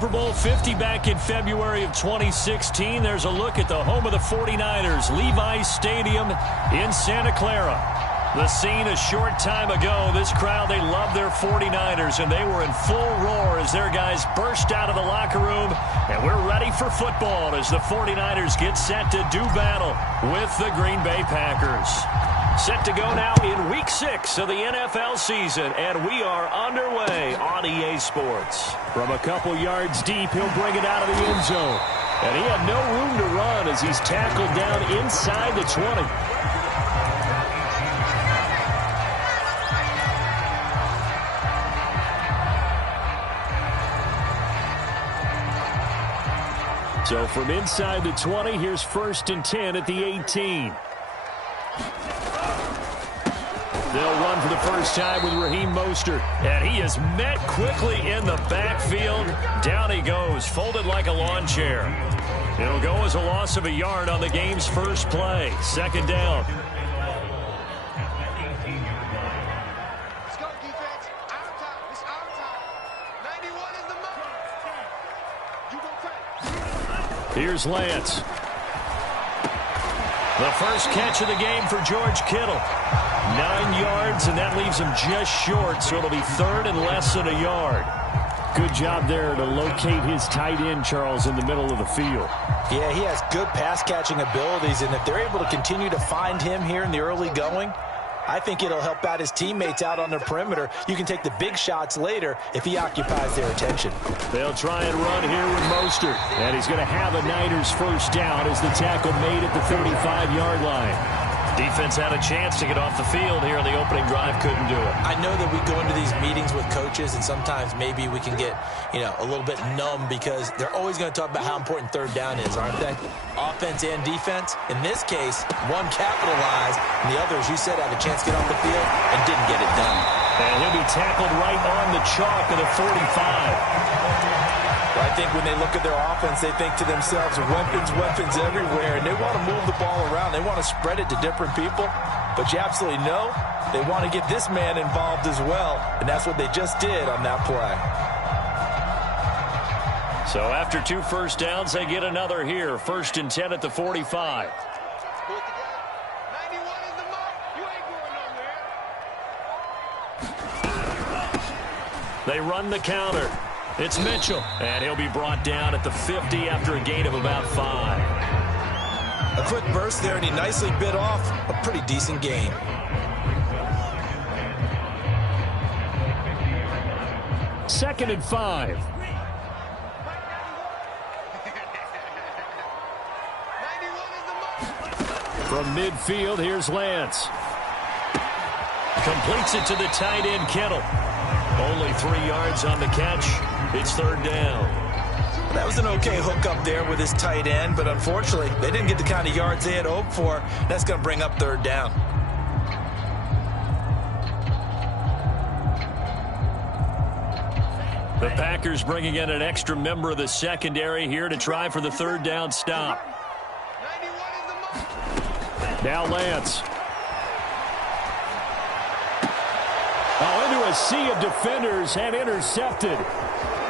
Super Bowl 50 back in February of 2016. There's a look at the home of the 49ers, Levi's Stadium in Santa Clara. The scene a short time ago. This crowd, they love their 49ers, and they were in full roar as their guys burst out of the locker room. And we're ready for football as the 49ers get set to do battle with the Green Bay Packers. Set to go now in Week 6 of the NFL season, and we are underway on EA Sports. From a couple yards deep, he'll bring it out of the end zone. And he had no room to run as he's tackled down inside the 20. So from inside the 20, here's 1st and 10 at the 18. They'll run for the first time with Raheem Mostert. And he is met quickly in the backfield. Down he goes, folded like a lawn chair. It'll go as a loss of a yard on the game's first play. 2nd down. Let's go, defense. Our time. It's our time. 91 is the mark. You go crazy. Here's Lance. The first catch of the game for George Kittle. 9 yards, and that leaves him just short, so it'll be 3rd and less than a yard. Good job there to locate his tight end, Charles, in the middle of the field. Yeah, he has good pass-catching abilities, and if they're able to continue to find him here in the early going, I think it'll help out his teammates out on the perimeter. You can take the big shots later if he occupies their attention. They'll try and run here with Mostert, and he's going to have a Niners first down as the tackle made at the 35-yard line. Defense had a chance to get off the field here in the opening drive, couldn't do it. I know that we go into these meetings with coaches, and sometimes maybe we can get, a little bit numb because they're always going to talk about how important 3rd down is, aren't they? Offense and defense. In this case, one capitalized, and the other, as you said, had a chance to get off the field and didn't get it done. And he'll be tackled right on the chalk of the 45. I think when they look at their offense, they think to themselves, weapons everywhere, and they want to move the ball around. They want to spread it to different people, but you absolutely know they want to get this man involved as well, and that's what they just did on that play. So after 2 first downs, they get another here. 1st and 10 at the 45. Pull it together. 91 is the mark. You ain't going nowhere. They run the counter. It's Mitchell, and he'll be brought down at the 50 after a gain of about 5. A quick burst there, and he nicely bit off a pretty decent gain. Second and 5. From midfield, here's Lance. Completes it to the tight end, Kittle. Only 3 yards on the catch. It's 3rd down. That was an okay hook up there with his tight end, but unfortunately, they didn't get the kind of yards they had hoped for. That's going to bring up 3rd down. The Packers bringing in an extra member of the secondary here to try for the 3rd down stop. 91 is the mark. Now Lance. Into a sea of defenders and intercepted.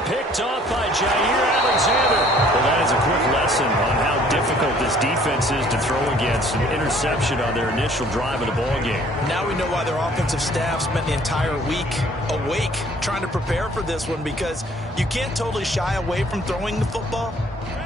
Picked off by Jair Alexander. Well, that is a quick lesson on how difficult this defense is to throw against. An interception on their initial drive of the ball game. Now we know why their offensive staff spent the entire week awake trying to prepare for this one, because you can't totally shy away from throwing the football.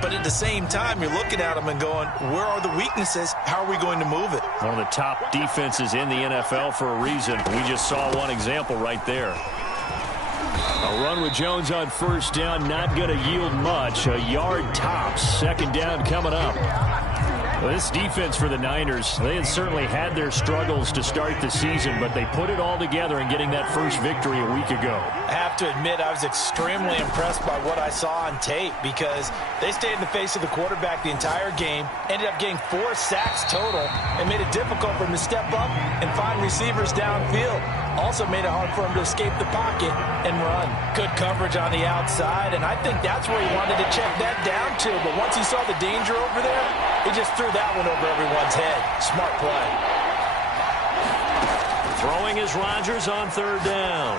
But at the same time, you're looking at them and going, where are the weaknesses? How are we going to move it? One of the top defenses in the NFL for a reason. We just saw one example right there. A run with Jones on 1st down, not going to yield much. A yard tops. 2nd down coming up. Well, this defense for the Niners, they had certainly had their struggles to start the season, but they put it all together in getting that first victory a week ago. I have to admit, I was extremely impressed by what I saw on tape, because they stayed in the face of the quarterback the entire game, ended up getting 4 sacks total, and made it difficult for him to step up and find receivers downfield. Also made it hard for him to escape the pocket and run. Good coverage on the outside, and I think that's where he wanted to check that down to, but once he saw the danger over there, he just threw that one over everyone's head. Smart play. Throwing is Rodgers on 3rd down.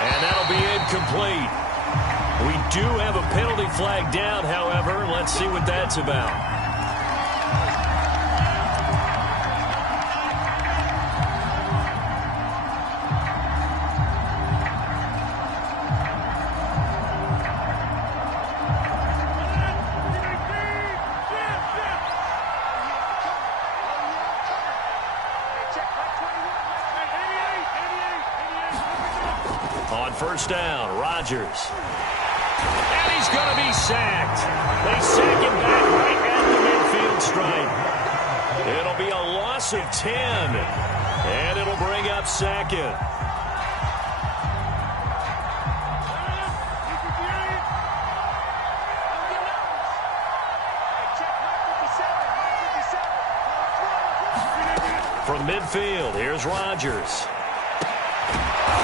And that'll be incomplete. We do have a penalty flag down, however. Let's see what that's about. On first down, Rodgers. And he's going to be sacked. They sack him back right at the midfield stripe. It'll be a loss of 10. And it'll bring up second. From midfield, here's Rodgers.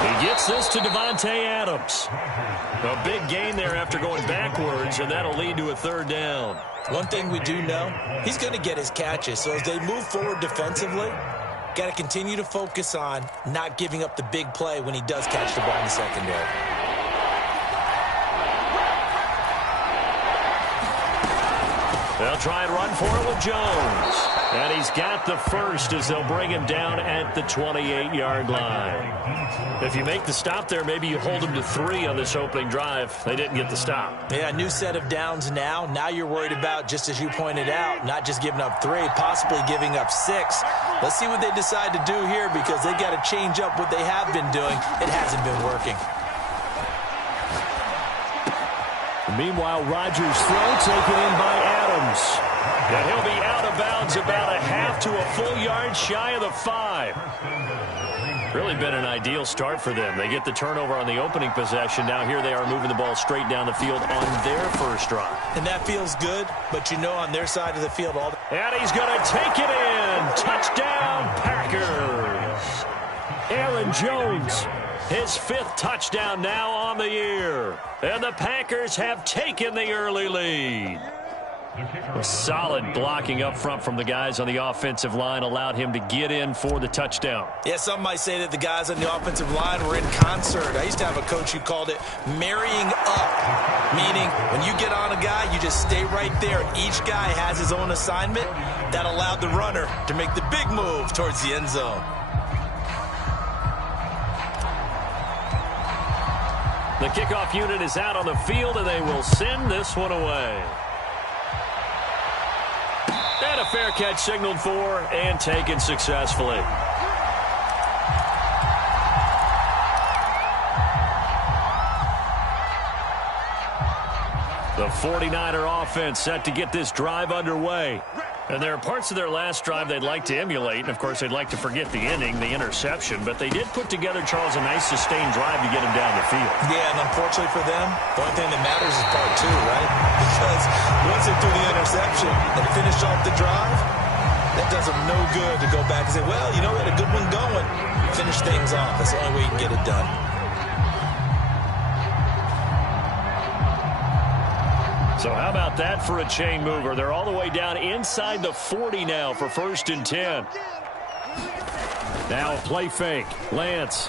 He gets this to Davante Adams. A big gain there after going backwards, and that'll lead to a third down. One thing we do know, he's going to get his catches. So as they move forward defensively, got to continue to focus on not giving up the big play when he does catch the ball in the secondary. They'll try and run for it with Jones. And he's got the first as they'll bring him down at the 28-yard line. If you make the stop there, maybe you hold him to 3 on this opening drive. They didn't get the stop. Yeah, new set of downs now. Now you're worried about, just as you pointed out, not just giving up 3, possibly giving up 6. Let's see what they decide to do here because they've got to change up what they have been doing. It hasn't been working. Meanwhile, Rodgers' throw taken in by Adams. And he'll be out of bounds about a half to a full yard shy of the 5. Really been an ideal start for them. They get the turnover on the opening possession. Now here they are moving the ball straight down the field on their first drive. And that feels good, but you know on their side of the field all. And he's going to take it in. Touchdown, Packers. Aaron Jones, his 5th touchdown now on the year. And the Packers have taken the early lead. Solid blocking up front from the guys on the offensive line allowed him to get in for the touchdown. Yeah, some might say that the guys on the offensive line were in concert. I used to have a coach who called it marrying up, meaning when you get on a guy, you just stay right there. Each guy has his own assignment. That allowed the runner to make the big move towards the end zone. The kickoff unit is out on the field, and they will send this one away. And a fair catch signaled for and taken successfully. The 49er offense set to get this drive underway. And there are parts of their last drive they'd like to emulate. And, of course, they'd like to forget the inning, the interception. But they did put together, Charles, a nice sustained drive to get him down the field. Yeah, and unfortunately for them, the only thing that matters is part 2, right? Because once they threw the interception and finished off the drive, that does them no good to go back and say, well, you know, we had a good one going. Finish things off. That's the only way you can get it done. So how about that for a chain mover? They're all the way down inside the 40 now for 1st and 10. Now a play fake. Lance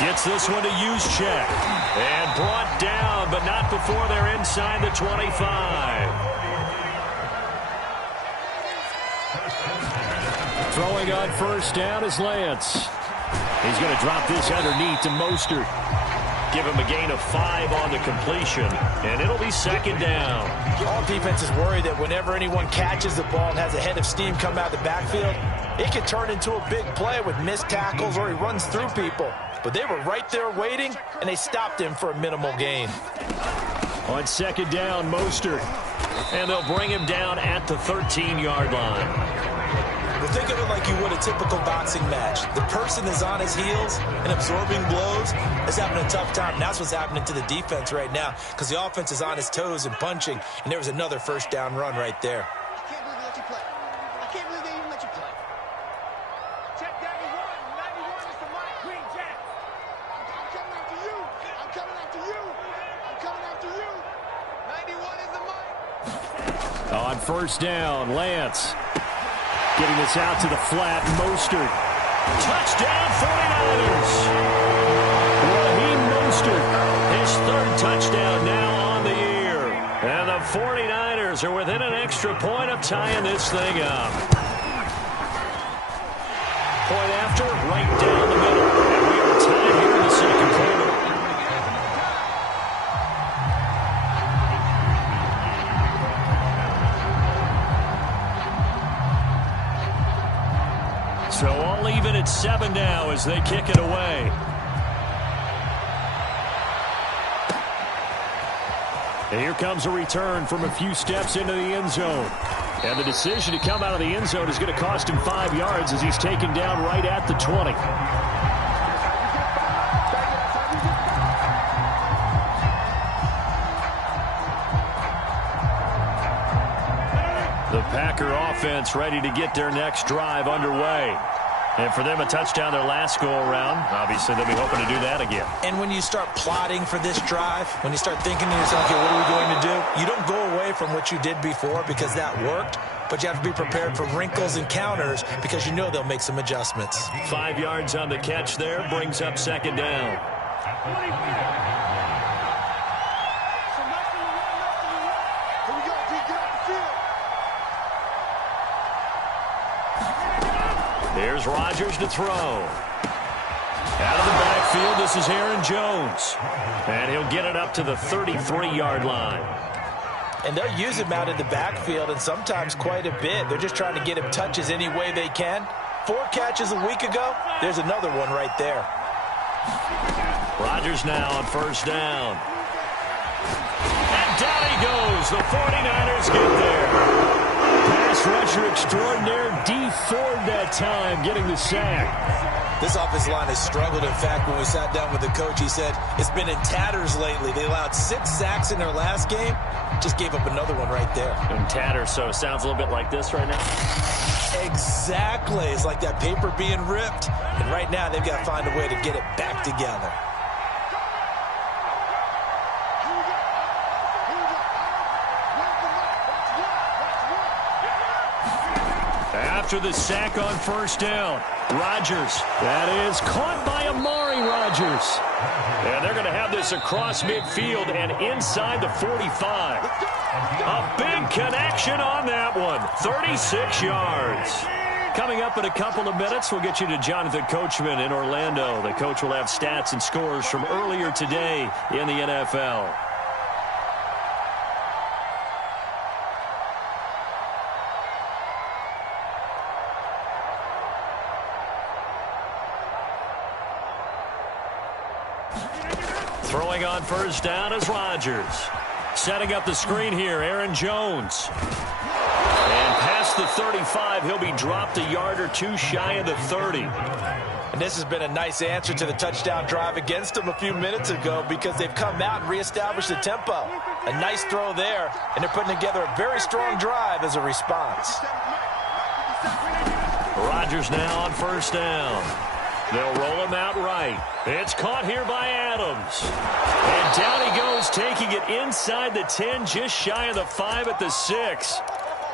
gets this one to Juszczyk. And brought down, but not before they're inside the 25. Throwing on first down is Lance. He's going to drop this underneath to Mostert. Give him a gain of 5 on the completion, and it'll be 2nd down. All defenses worry that whenever anyone catches the ball and has a head of steam come out of the backfield, it can turn into a big play with missed tackles or he runs through people. But they were right there waiting, and they stopped him for a minimal gain. On 2nd down, Mostert, and they'll bring him down at the 13-yard line. Well, think of it like you would a typical boxing match. The person is on his heels and absorbing blows is having a tough time. And that's what's happening to the defense right now because the offense is on his toes and punching, and there was another first down run right there. I can't believe they let you play. I can't believe they even let you play. Check down to 1. 91 is the mic. Green Jack. I'm coming after you. I'm coming after you. I'm coming after you. 91 is the mic. On first down, Lance getting this out to the flat. Mostert. Touchdown 49ers. Raheem Mostert, His third touchdown now on the year. And the 49ers are within an extra point of tying this thing up. Point after, right down the middle. And we are tied here in the second quarter. So all even at 7 now as they kick it away. And here comes a return from a few steps into the end zone. And the decision to come out of the end zone is going to cost him 5 yards as he's taken down right at the 20. The Packer offense ready to get their next drive underway. And for them, a touchdown their last go-around. Obviously, they'll be hoping to do that again. And when you start plotting for this drive, when you start thinking to yourself, okay, what are we going to do? You don't go away from what you did before because that worked, but you have to be prepared for wrinkles and counters because you know they'll make some adjustments. 5 yards on the catch there, brings up second down. Here's Rodgers to throw. Out of the backfield, this is Aaron Jones. And he'll get it up to the 33-yard line. And they'll use him out in the backfield, and sometimes quite a bit. They're just trying to get him touches any way they can. 4 catches a week ago. There's another one right there. Rodgers now on first down. And down he goes. The 49ers get there. Pass rusher extraordinaire, D. Ford that time getting the sack. This offensive line has struggled. In fact, when we sat down with the coach, he said it's been in tatters lately. They allowed 6 sacks in their last game. Just gave up another one right there. In tatters, so it sounds a little bit like this right now. Exactly. It's like that paper being ripped. And right now, they've got to find a way to get it back together. After the sack on first down, Rodgers. That is caught by Amari Rodgers. And they're going to have this across midfield and inside the 45. A big connection on that one. 36 yards. Coming up in a couple of minutes, we'll get you to Jonathan Coachman in Orlando. The coach will have stats and scores from earlier today in the NFL. Throwing on first down is Rodgers. Setting up the screen here, Aaron Jones. And past the 35, he'll be dropped a yard or two shy of the 30. And this has been a nice answer to the touchdown drive against them a few minutes ago because they've come out and reestablished the tempo. A nice throw there, and they're putting together a very strong drive as a response. Rodgers now on first down. They'll roll him out right. It's caught here by Adams. And down he goes, taking it inside the 10, just shy of the 5 at the 6.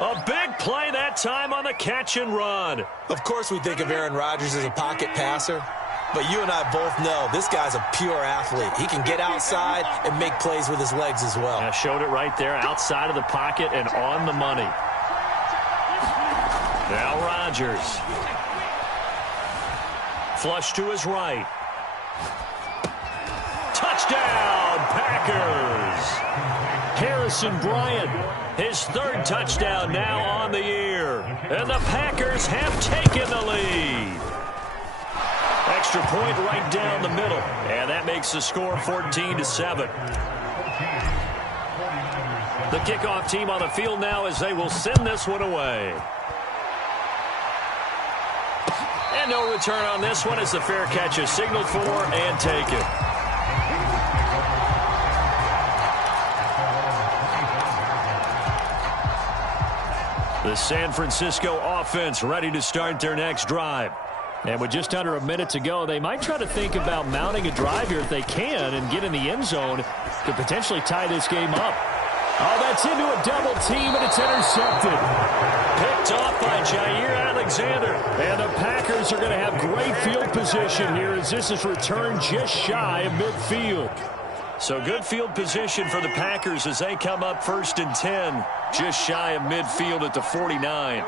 A big play that time on the catch and run. Of course we think of Aaron Rodgers as a pocket passer, but you and I both know this guy's a pure athlete. He can get outside and make plays with his legs as well. I showed it right there, outside of the pocket and on the money. Now Rodgers. Flush to his right. Touchdown, Packers. Harrison Bryant, his third touchdown now on the year. And the Packers have taken the lead. Extra point right down the middle. And that makes the score 14-7. The kickoff team on the field now as they will send this one away. And no return on this one as the fair catch is signaled for and taken. The San Francisco offense ready to start their next drive. And with just under a minute to go, they might try to think about mounting a drive here if they can and get in the end zone to potentially tie this game up. Oh, that's into a double team, and it's intercepted. Picked off by Jair Alexander. And the Packers are going to have great field position here as this is returned just shy of midfield. So good field position for the Packers as they come up 1st and 10, just shy of midfield at the 49.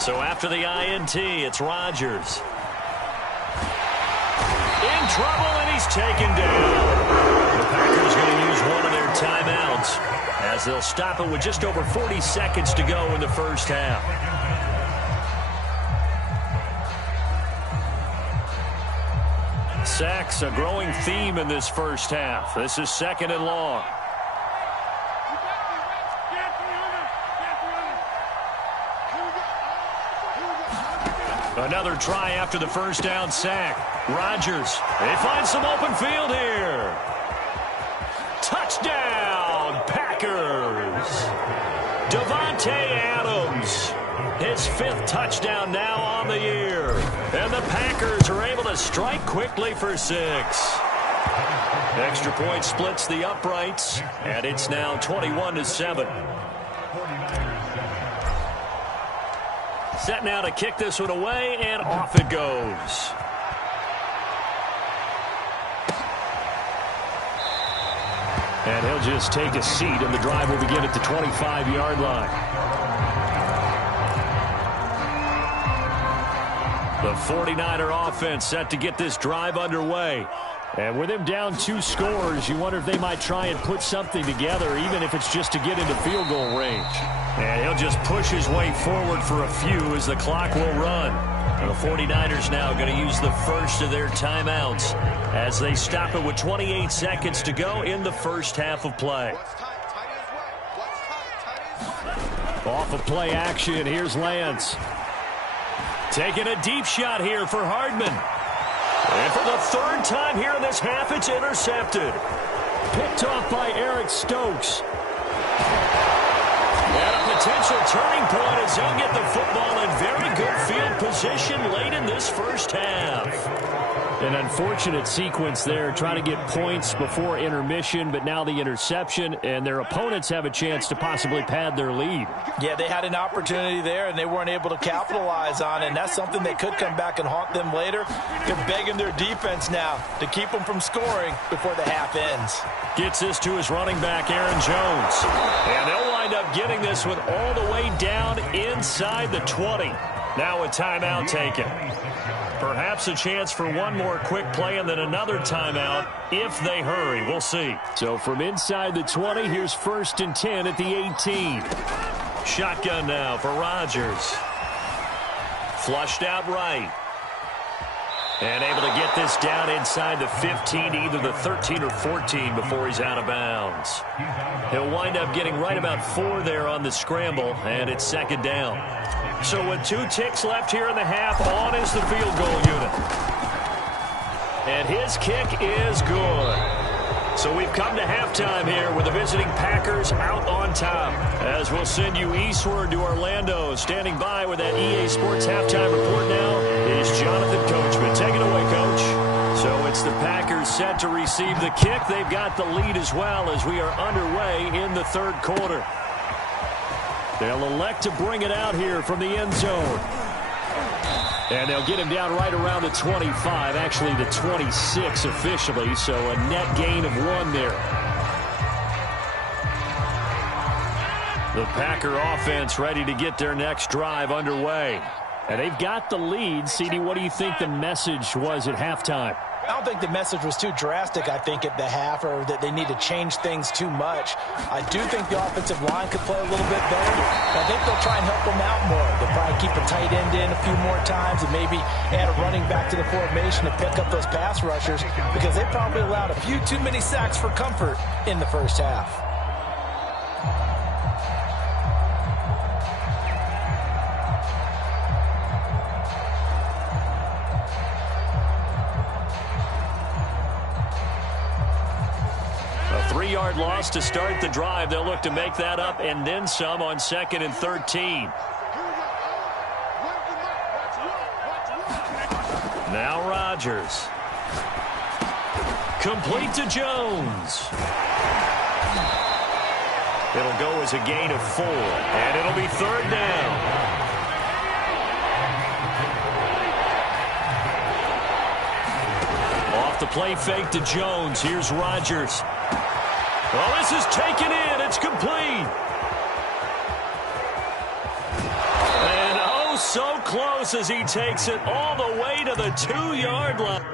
So after the INT, it's Rodgers. In trouble, and he's taken down. The Packers going to use one of their timeouts as they'll stop it with just over 40 seconds to go in the first half. Sacks, a growing theme in this first half. This is 2nd and long. Another try after the first down sack. Rodgers, they find some open field here. Touchdown, Packers. Davante Adams, his 5th touchdown now on the year. And the Packers are able to strike quickly for 6. Extra point splits the uprights, and it's now 21-7. Set now to kick this one away, and off it goes. And he'll just take a seat, and the drive will begin at the 25-yard line. The 49er offense set to get this drive underway. And with him down 2 scores, you wonder if they might try and put something together, even if it's just to get into field goal range. And he'll just push his way forward for a few as the clock will run. The 49ers now going to use the first of their timeouts as they stop it with 28 seconds to go in the first half of play. Off of play action, here's Lance. Taking a deep shot here for Hardman. And for the 3rd time here in this half, it's intercepted. Picked off by Eric Stokes. And a potential turning point as they'll get the football in very good field position late in this first half. An unfortunate sequence there, trying to get points before intermission, but now the interception, and their opponents have a chance to possibly pad their lead. Yeah, they had an opportunity there, and they weren't able to capitalize on it, and that's something that could come back and haunt them later. They're begging their defense now to keep them from scoring before the half ends. Gets this to his running back, Aaron Jones. And they'll wind up getting this one all the way down inside the 20. Now a timeout taken. Perhaps a chance for one more quick play and then another timeout if they hurry. We'll see. So from inside the 20, here's 1st and 10 at the 18. Shotgun now for Rodgers. Flushed out right. And able to get this down inside the 15 to either the 13 or 14 before he's out of bounds. He'll wind up getting right about 4 there on the scramble, and it's 2nd down. So with 2 ticks left here in the half, on is the field goal unit. And his kick is good. So we've come to halftime here with the visiting Packers out on top. As we'll send you eastward to Orlando. Standing by with that EA Sports halftime report now is Jonathan Coachman. Take it away, Coach. So it's the Packers set to receive the kick. They've got the lead as well as we are underway in the 3rd quarter. They'll elect to bring it out here from the end zone. And they'll get him down right around the 25, actually the 26 officially, so a net gain of 1 there. The Packer offense ready to get their next drive underway. And they've got the lead. CD, what do you think the message was at halftime? I don't think the message was too drastic, I think, at the half, or that they need to change things too much. I do think the offensive line could play a little bit better. I think they'll try and help them out more. They'll probably keep a tight end in a few more times and maybe add a running back to the formation to pick up those pass rushers, because they probably allowed a few too many sacks for comfort in the first half. A 3-yard loss to start the drive. They'll look to make that up and then some on 2nd and 13. Now Rodgers. Complete to Jones. It'll go as a gain of 4, and it'll be 3rd down. The play fake to Jones. Here's Rodgers. Oh, this is taken in. It's complete. And oh, so close as he takes it all the way to the 2-yard line.